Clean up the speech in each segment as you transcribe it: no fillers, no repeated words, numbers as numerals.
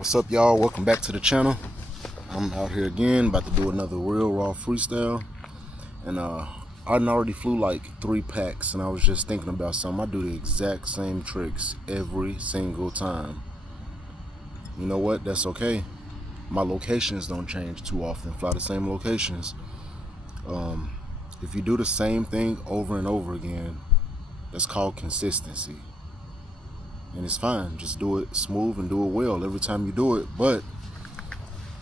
What's up, y'all? Welcome back to the channel. I'm out here again, about to do another real raw freestyle. And I already flew like 3 packs, and I was just thinking about something. I do the exact same tricks every single time. You know what? That's okay. My locations don't change too often. Fly the same locations. If you do the same thing over and over again, that's called consistency. And it's fine. Just do it smooth and do it well every time you do it. But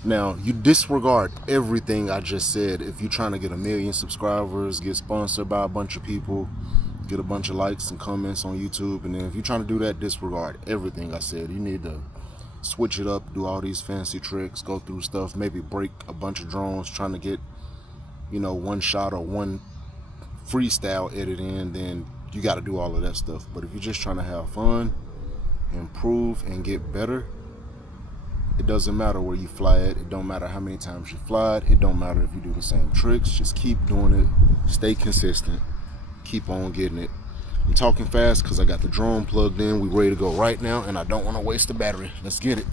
now you disregard everything I just said. If you're trying to get 1 million subscribers, get sponsored by a bunch of people, get a bunch of likes and comments on YouTube, and then if you're trying to do that, disregard everything I said. You need to switch it up, do all these fancy tricks, go through stuff, maybe break a bunch of drones trying to get, you know, one shot or one freestyle edit in. Then you got to do all of that stuff. But if you're just trying to have fun, improve and get better, it doesn't matter where you fly it. It don't matter how many times you fly it. It don't matter if you do the same tricks. Just keep doing it. Stay consistent. Keep on getting it. I'm talking fast because I got the drone plugged in. We ready to go right now, and I don't want to waste the battery. Let's get it.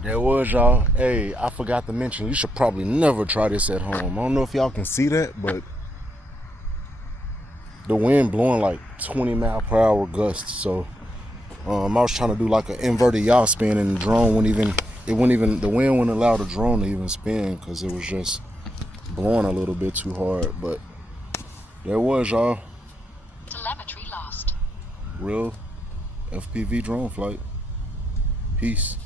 There was, y'all. Hey, I forgot to mention, you should probably never try this at home. I don't know if y'all can see that, but the wind blowing like 20-mile-per-hour gusts. So I was trying to do like an inverted yaw spin, and the drone wouldn't even, the wind wouldn't allow the drone to even spin because it was just blowing a little bit too hard. But there was, y'all. Real FPV drone flight. Peace.